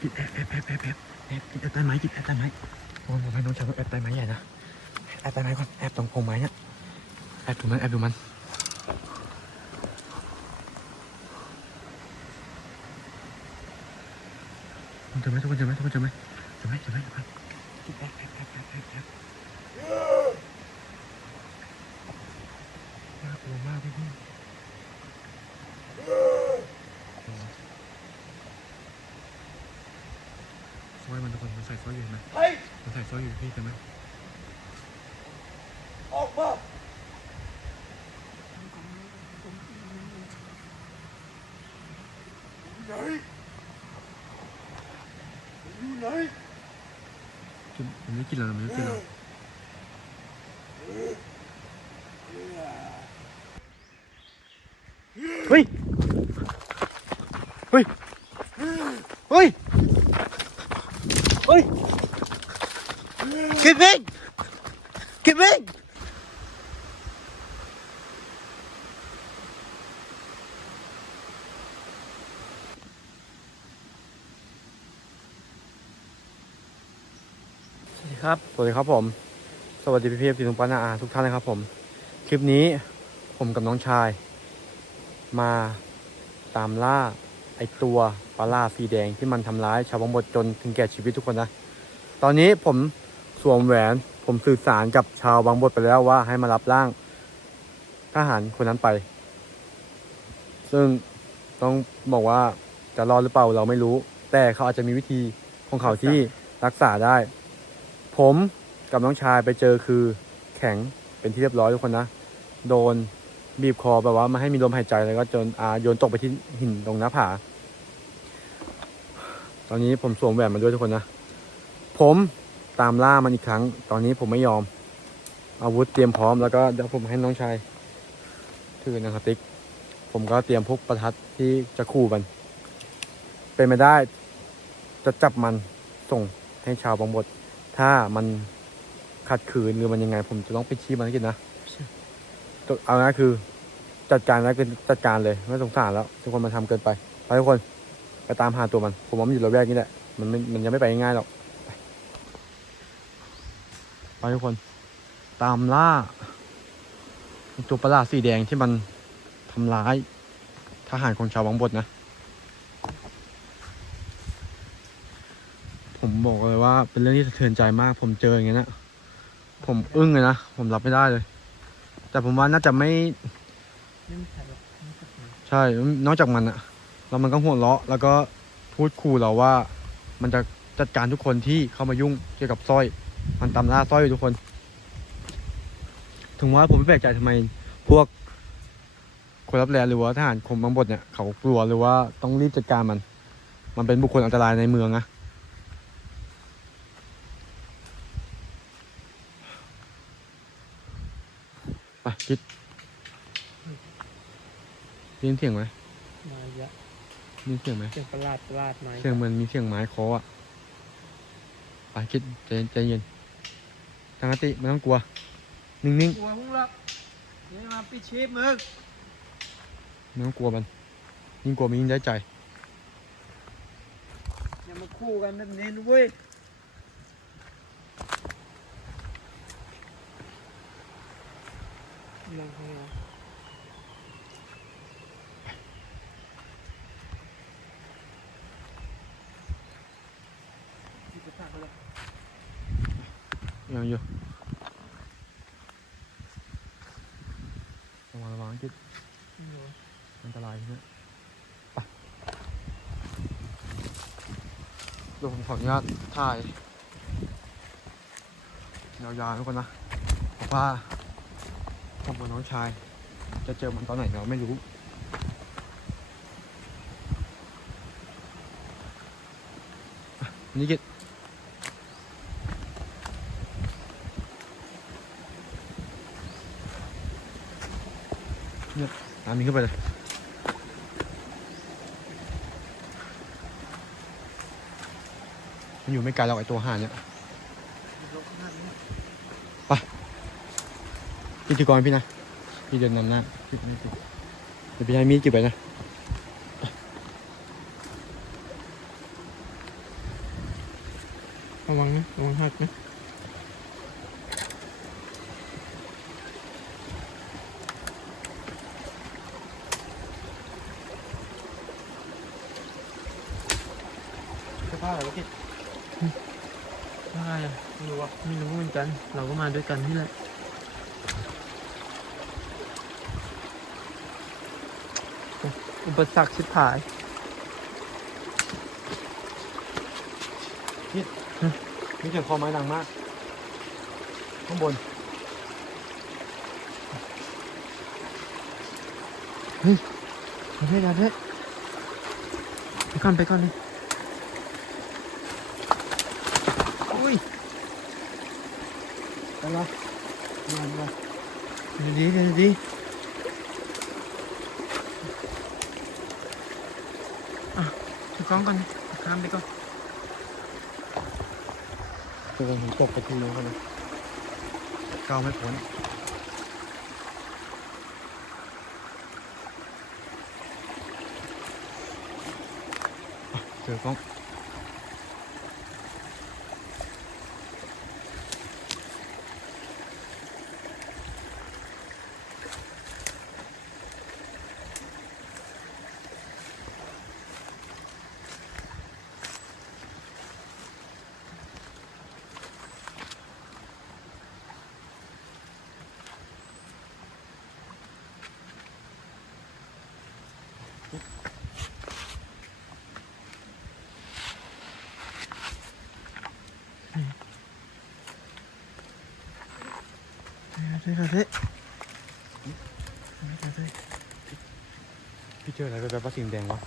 กินแอบแอบแอบแอบแอบแอบกินแอบใต้ไม้กินแอบใต้ไม้โอ้ยผมให้น้องชายแอบใต้ไม้ใหญ่นะแอบใต้ไม้ก่อนแอบตรงโพรงไม้เนี่ยแอบดูมันแอบดูมันเจอไหมทุกคนเจอไหมทุกคนเจอไหมเจอไหมเจอไหมเจอไหมกินแอบแอบแอบแอบแอบแอบน่ากลัวมากพี่พี่ สร้อยมันทุก คนมันใส่สร้อยอยู่เห็นไหมเฮ้ยมันใส่สร้อยอยู่พี่เห็นไหมออกมาอยู่ไหนอยู่ไหนกินมันไม่กินแล้วนะมันไม่กินแล้วเฮ้ย เฮ้ย เฮ้ย เฮ้ยกินวิ่งกินวิ่งสวัสดี ครับ สวัสดีครับผม สวัสดีพี่ๆพี่ทุกปานาอาทุกท่านนะครับผม คลิปนี้ผมกับน้องชาย มาตามล่าไอตัวปลาล่าสีแดงที่มันทำร้ายชาวบางบดจนถึงแก่ชีวิตทุกคนนะ ตอนนี้ผมสวมแหวนผมสื่อสารกับชาวบางบดไปแล้วว่าให้มารับร่างทหารคนนั้นไป ซึ่งต้องบอกว่าจะรอดหรือเปล่าเราไม่รู้ แต่เขาอาจจะมีวิธีของเขาที่รักษาได้ ผมกับน้องชายไปเจอคือแข็งเป็นที่เรียบร้อยทุกคนนะ โดนบีบคอแบบว่ามาให้มีลมหายใจแล้วก็จนอาโยนตกไปที่หินตรงหน้าผา ตอนนี้ผมสวมแหวนมาด้วยทุกคนนะ ผมตามล่ามันอีกครั้ง ตอนนี้ผมไม่ยอม อาวุธเตรียมพร้อมแล้วก็เดี๋ยวผมให้น้องชายถือหนังสติ๊ก ผมก็เตรียมพวกประทัดที่จะขู่มัน เป็นไม่ได้จะจับมันส่งให้ชาวบางบด ถ้ามันขัดขืนหรือมันยังไง ผมจะต้องไปชี้มันให้กินนะตัวเอาง่ายคือ จัดการแล้วคือจัดการเลยไม่สงสารแล้ว ทุกคนมันทำเกินไปไปทุกคนไปตามหาตัวมัน ผมว่ามันอยู่ระแวกนี้แหละมันไม่มันยังไม่ไปง่ายๆหรอกไปไปทุกคน ตามล่าตัวประหลาดสีแดงที่มันทำร้ายทหารของชาววังบดนะ ผม บอกเลยว่า เป็นเรื่องที่สะเทือนใจมาก ผมเจออย่างเงี้ยนะผมอึ้งเลยนะ ผมรับไม่ได้เลย แต่ผมว่าน่าจะไม่ ใช่ นอกจากมันอะแล้วมันก็หัวเราะ แล้วก็พูดขู่เราว่า มันจะจัดการทุกคนที่เข้ามายุ่งเกี่ยวกับสร้อย มันตามล่าสร้อยอยู่ทุกคน ถึงว่าผมไม่แปลกใจทำไม พวกคนรับแรงหรือว่าทหารคมบางบทเนี่ยเขากลัวหรือว่าต้องรีบจัดการมัน มันเป็นบุคคลอันตรายในเมืองนะ ไปคิดได้ยินเสียงไหมมาเยอะได้ยินเสียงไหมเสียงประหลาดประหลาดมาเสียงเหมือนมีเสียงไม้เคาะอะไปคิดใจใจเย็นตั้งสติไม่ต้องกลัว นิ่งกลัวมึงหรอกนี่มาปิดชีพมึงๆไม่ต้องกลัวมันยิ่งกลัวมันยิ่งได้ใจอย่ามาคู่กันแบบนี้นะเว้ยมองให้นะหยิบไปฝากเขาเลย ยังอยู่ระวังระวังคิดอันตรายเนี่ยไปเดี๋ยวผมขออนุญาตถ่ายยาวๆทุกคนนะเพราะว่าผมกับน้องชาย จะเจอมันตอนไหนเราไม่รู้ เนี่ยตามนี้ขึ้นไปเลยมันอยู่ไม่ไกลหรอกไอตัวห่านเนี่ยพี่ถือก่อนพี่นะพี่เดินนำหน้าพี่ไม่ติดเดี๋ยวพี่ให้มีดเก็บไปนะระวังนะระวังหักนะ อผ้าอะไรวะพี่อะไรอะไม่รู้อะไม่รู้เหมือนกัน เราก็มาด้วยกันนี่แหละโอ้อุปสรรคชิบหายมีเสียงคอไม้ดังมาก ข้างบนไปด้วยกันด้วยไปก่อนไปก่อนเลยอุ้ย ไปละมามา เดี๋ยวดีเดี๋ยวดีอะถือกล้องก่อนข้ามไปก่อนคือผมตกไปทีนึงเขานะก้าวไม่พ้นอะเจอกล้อง เดี๋ยวเดี๋ยวเดี๋ยวพี่เจออะไรแบบว่าสิ่งแดงวะ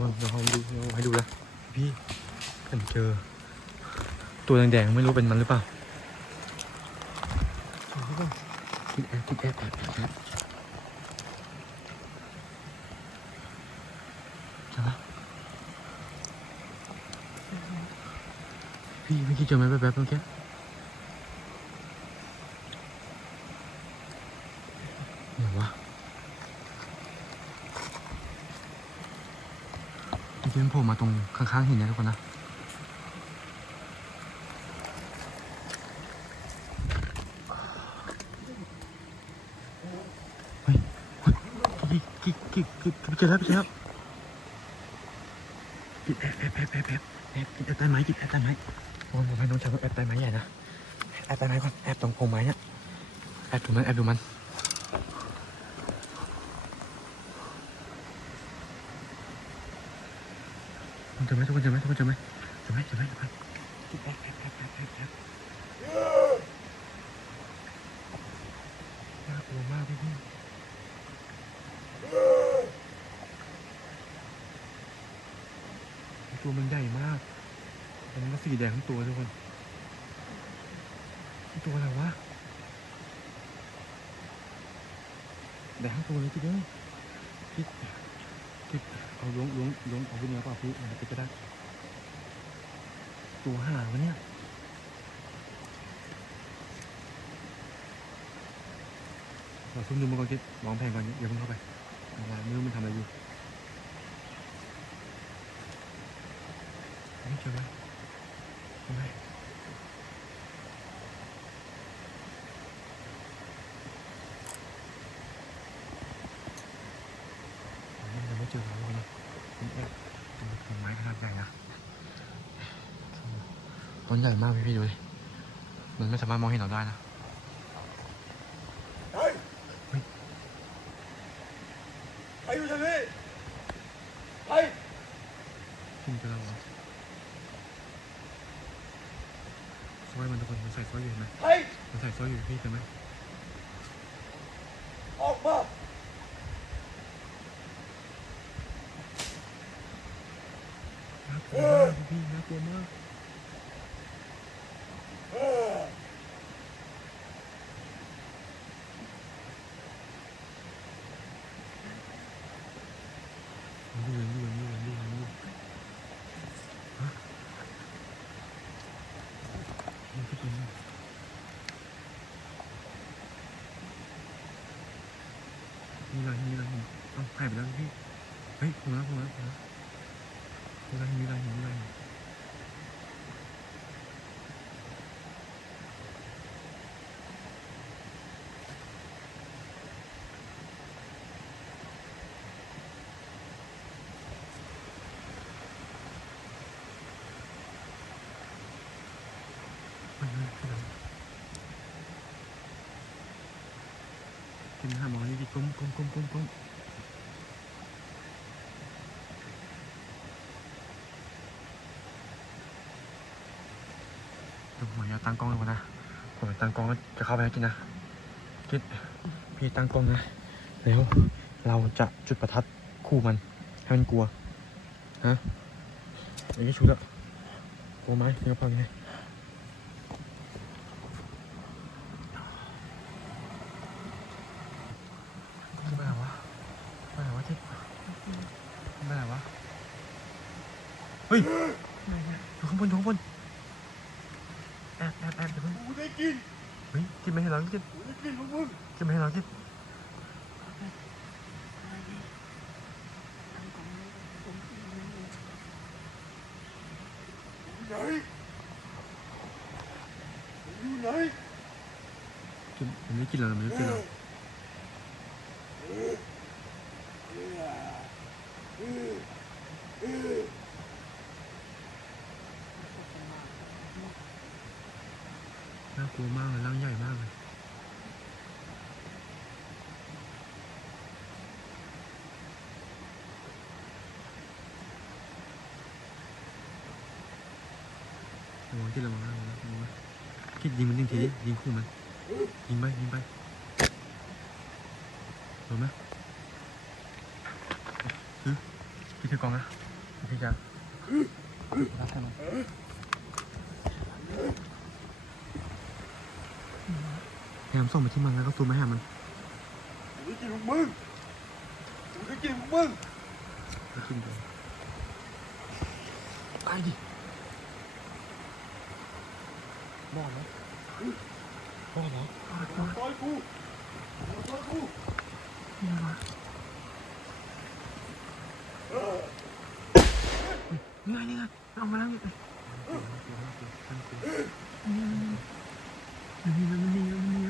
ลองลองดูลองให้ดูนะพี่ผมเจอ ตัวแดงๆไม่รู้เป็นมันหรือเปล่าคิดแอบคิดแอบแอบแอบแอบใช่ปะพี่เมื่อกี้เจอไหมแบบๆเมื่อกี้เดี๋ยววะเมื่อกี้มันโผ ล่มาตรงข้างๆหินนะทุกคนนะเฮ้ยเฮ้ยกิ๊กกิ๊กกิ๊กไปเจอแล้วเจอแล้วกิ๊กแอบแอบแอบแอบแอบแอบกิ๊กแอบใต้ไม้กิ๊กแอบใต้ไม้มองผมให้น้องชายว่าแอบใต้ไม้ใหญ่นะแอบใต้ไม้ก่อนแอบตรงโพรงไม้เนี่ยแอบดูมันแอบดูมัน เจอไหมทุกคนเจอไหมทุกคนเจอไหมเจอไหมเจอไหมเจอไหมกิ๊กแอบแอบแอบแอบแอบแอบน่ากลัวมากพี่พี่ตัวมันใหญ่มากอันนี้ก็สีแดงทั้งตัวทุกคนตัวอะไรวะแดงทั้งตัวเลยทีเดียวพี่พี่ เอาล้วงล้วงล้วงเอาขึ้นเนื้อเปล่าพี่มันจะก็ได้ตัวห่าวะเนี่ยเราซุ่มดูมันก่อนคิดมองแพงก่อนอย่าเพิ่งเข้าไปเอาวางไม่รู้มันทำอะไรอยู่ไม่เจอไหมไหมมันยังไม่เจอเราเลยนะมันแอบเป็นต้นไม้ขนาดใหญ่นะ ต้นใหญ่มากพี่พี่ดูดิมันไม่สามารถมองเห็นเราได้นะใครอยู่ทางนี้ใครจริงจะเราเหรอสร้อยมันทุกคนมันใส่สร้อยอยู่เห็นไหมใครมันใส่สร้อยอยู่พี่เห็นไหม ออกมา น่ากลัวมากพี่น่ากลัวมาก เออ ดูยังดูยังดูยังดูยังดูฮะมันก็เป็น มีอะไรมีอะไรเอ้าหายไปแล้วพี่ เฮ้ยผมแล้วผมแล้วผมแล้วมีอะไรมีอะไรมีอยไร ก้มก้มก้มก้มก้มเดี๋ยวผมอยากตั้งกล้องเลยก่อนนะ ผมตั้งกล้องแล้วจะเข้าไปให้กินนะกินพี่ตั้งกล้องนะ แล้วเราจะจุดประทัดคู่มัน ให้มันกลัว ฮะไอ้ยี่ชุดอะกลัวไหมนี่ก็พังไง ไปไหนวะไปไหนวะทิศไปไหนวะ เฮ้ยอยู่ข้างบนอยู่ข้างบนแอบแอบแอบเดี๋ยวเพิ่ง กูได้กิน เฮ้ยกินไม่ให้เรากิน กูได้กินของมึง กินไม่ให้เรากิน อยู่ไหนอยู่ไหน กินมันไม่กินเรามันไม่กินเราน่ากลัวมากเลยร่างใหญ่มากเลยระวังที่ระวังนะระวังนะระวังนะคิดยิงมันยิงทียิงคู่มัน ยิงไปยิงไปโดนไหมฮึพี่ถือกล่องนะพี่จะรับให้มันพยายามส่งไปที่มันแล้วก็ซูมไปหามันกูได้กินของมึงกูได้กินของมึงไปขึ้นไปตายดิบอดแล้ วบอดแล้วต่อยกูต่อยกูนี่ไงนี่ไงเอามาแล้วนี่มันมีมันมีมันมี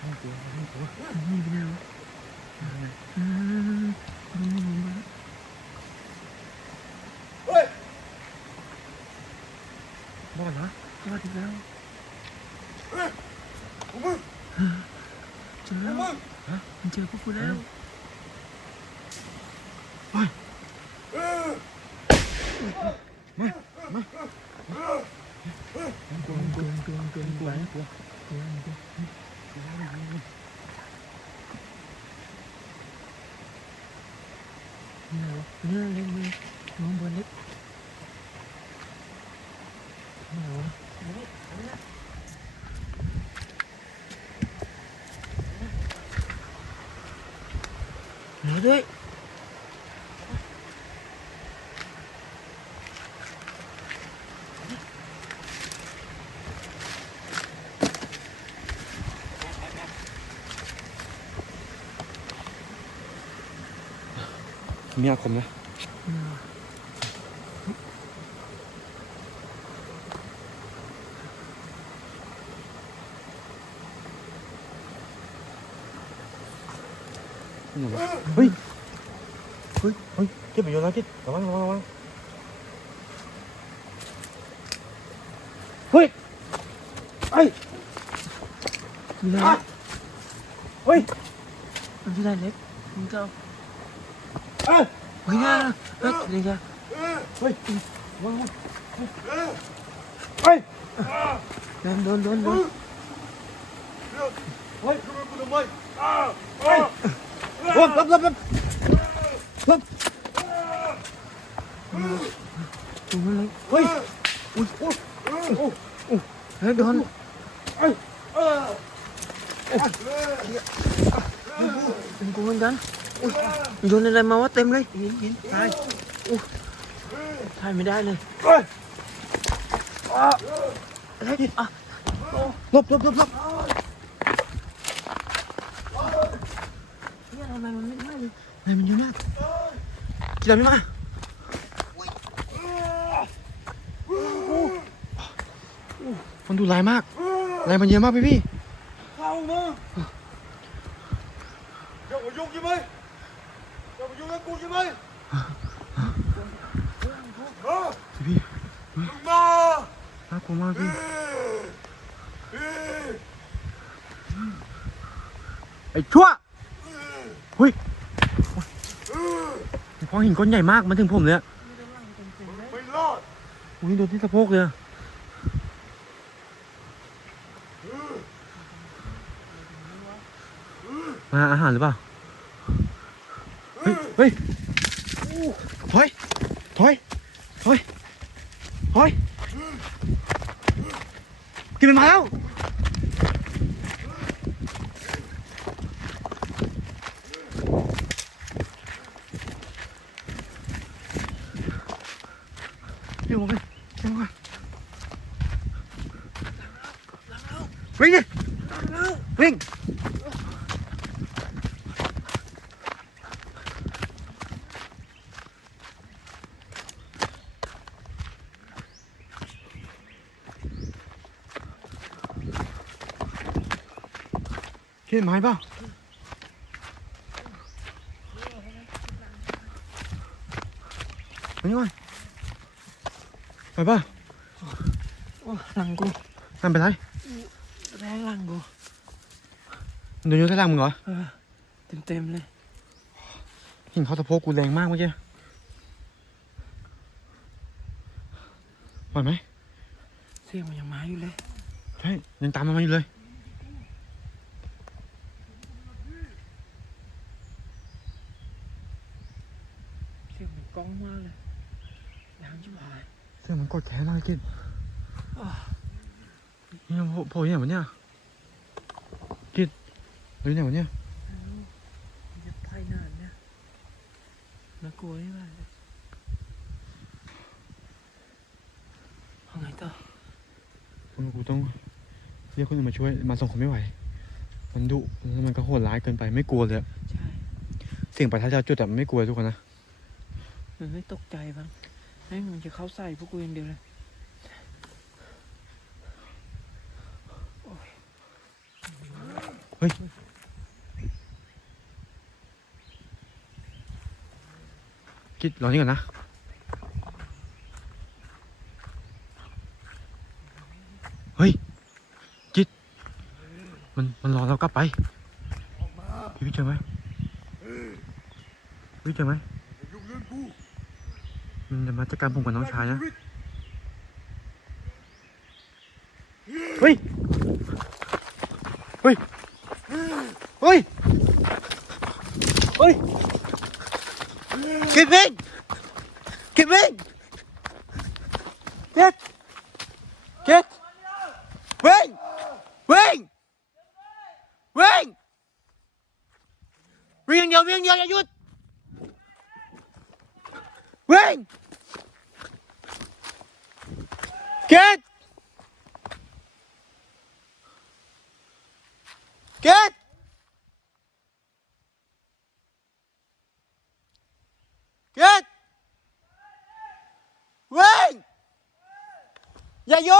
มันกลัวมันกลัวมันมีไปแล้วอืมมันมีมันเฮ้ยบอดนะบอดอีกแล้ว Trời ơi Hả? Anh chơi có phù đeo Ôi Mày Mày Em cuồng em cuồng em cuồng em cuồng em cuồng em cuồng em cuồng Nào, lên lên lên, ngon buồn đấy ด้วยมีอาคมนะ không được ui. Ui ui chết bị vô nó chết. Cảm ơn cảm ơn ui. Ơi à. ui. Như này đấy? Không sao ơi ra hết đi ra ui. Ui lên lên lên lên. Ui ui ui ui ui ui ลบลบลบลบลบเฮ้ยอุ้ยอุ้ยอุ้ยอุ้ยเฮ้ยโดนเอ้ยเออเป็นกูเหมือนกันโยนอะไรมาวะเต็มเลยยิงยิงตายตายไม่ได้เลยเฮ้ยลบลบลบลบ เลยไหนมันเยอะมากกินอะไรไม่มามันดูลายมากลายมันเยอะมากพี่พี่เข้ามึงอย่ามายุ่งใช่ไหมอย่ามายุ่งกับกูใช่ไหมเออพี่พี่มึงมาน่ากลัวมากพี่เออไอ้ชั่วเเฮ้ย พอหินก้อนใหญ่มากมันถึงผมเลยอะไม่รอดอุ้ยโดนที่สะโพกเลยอะมาอาหารหรือเปล่า เฮ้ย เฮ้ยถอยถอยถอยถอยกินมันมาแล้ว เดี๋ยวผมไปเดี๋ยวผมไปวิ่งดิวิ่ง เห็นไม้เปล่ามานี่ก่อนไปเปล่าโอ้หลังกูนั่นเป็นไรแรงหลังกูโดนยกท่าล่างมึงเหรอเออเต็มเต็มๆเลยหินเข้าสะโพกกูแรงมากเมื่อกี้ไหวไหมเสียงมันยังมาอยู่เลยใช่ยังตามมันมาอยู่เลย เสียงมันก้องมากเลยดังชิบหาย เสื้อมันกดแขนมากกินอ้าวนี่เราโผล่ที่ไหนวะเนี่ยกินหรือไหนวะเนี่ยมันจะไพ่นานเนี่ยน่ากลัวใช่ไหมเอาไงต่อกูกูต้องเรียกคนอื่นมาช่วยมาส่งคนไม่ไหว มันดุแล้วมันก็โหดร้ายเกินไปไม่กลัวเลยอะใช่เสียงประทัดจะจุดแต่มันไม่กลัวทุกคนนะมันไม่ตกใจบ้าง แม่งมันจะเข้าใส่พวกกูอย่างเดียวเลยเฮ้ย คิดรอนี่ก่อนนะเฮ้ยจิต มันมันรอเรากลับไปพี่พี่เจอไหมพี่เจอไหม อย่ายุ่งเรื่องกู มันจะมาจัดการผมกับน้องชายนะ เฮ้ย เฮ้ย เฮ้ย เฮ้ยกิดวิ่งกิดวิ่งกิดกิดวิ่งวิ่งวิ่งวิ่งอย่างเดียววิ่งอย่างเดียวอย่าหยุด วิ่งกิดกิด Good. วิ่งอย่าห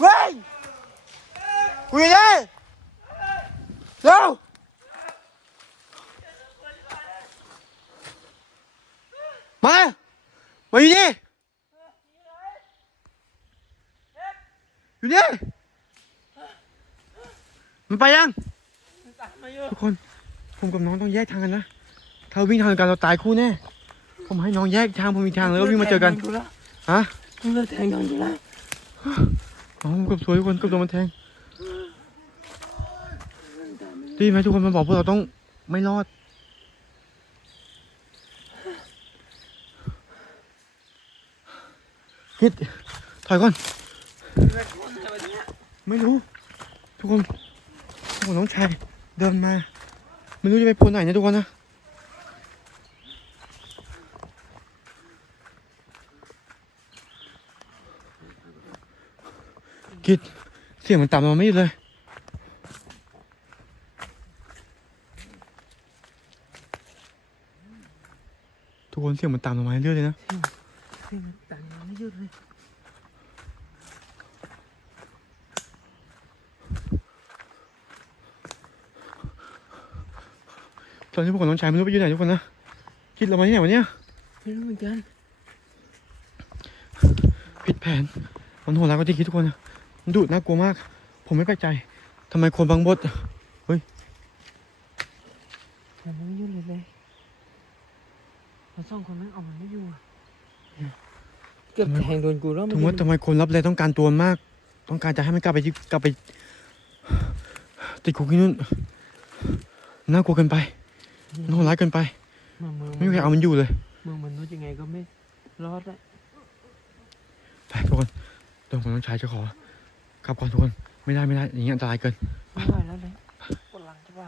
ยุดวิ่งมาเลยวิ่งมาเลยวิ่งวิ่งเลยเร็วมา มาอยู่นี่อยู่นี่มันไปยังตามมาเยอะทุกคน ผมกับน้องต้องแยกทางกันนะ ถ้าวิ่งทางเดียวกันเราตายคู่แน่ ผมให้น้องแยกทางผมมีกทางแล้ววิ่งมาเจอกัน ฮะมึงเลิกแทงนอนกูแล้ว น้องผมเกับสวยทุกคนกับโดนมันแทงดีไหมทุกคนมันบอกพวกเราต้องไม่รอดฮิตถอยก่อน ไม่รู้ ทุกคนทุกคนน้องชายเดินมา ไม่รู้จะไปโพลไหนนะทุกคนนะ กิดเสียงมันต่ำมาไม่หยุดเลย ทุกคนเสียงมันต่ำลงมาเรื่อยๆเลยนะเสียงมันดังมาไม่หยุดเลยตอนนี้พวกผมน้องชายไม่รู้ไปอยู่ไหนทุกคนนะคิดเรามาที่ไหนวะเนี่ยไม่รู้เหมือนกันผิดแผนมันโหดร้ายกว่าที่คิดทุกคนนะมัน ดุน่ากลัวมาก ผมไม่แปลกใจทำไมคนบางบดมันไม่ยุ่งเลยเลยเราสองคนแม่งเอามันไม่อยู่อะเกือบแทงโดนกูแล้วถึงว่าทำไมคนรับเลยต้องการตัวมันมาก ต้องการจะให้มันกลับไปที่กลับไปติดคุกที่นู่นน่ากลัวเกินไปมันโหดร้ายเกินไปมึงมึงไม่มีใครเอามันอยู่เลยมึงมันรู้ยังไงก็ไม่รอดอะไปทุกคนเดี๋ยวผมต้องใช้จะขอ กลับก่อนทุกคน ไม่ได้ไม่ได้อย่างนี้อันตรายเกิน ไม่ไหวแล้วเลยปวดหลังจะไหว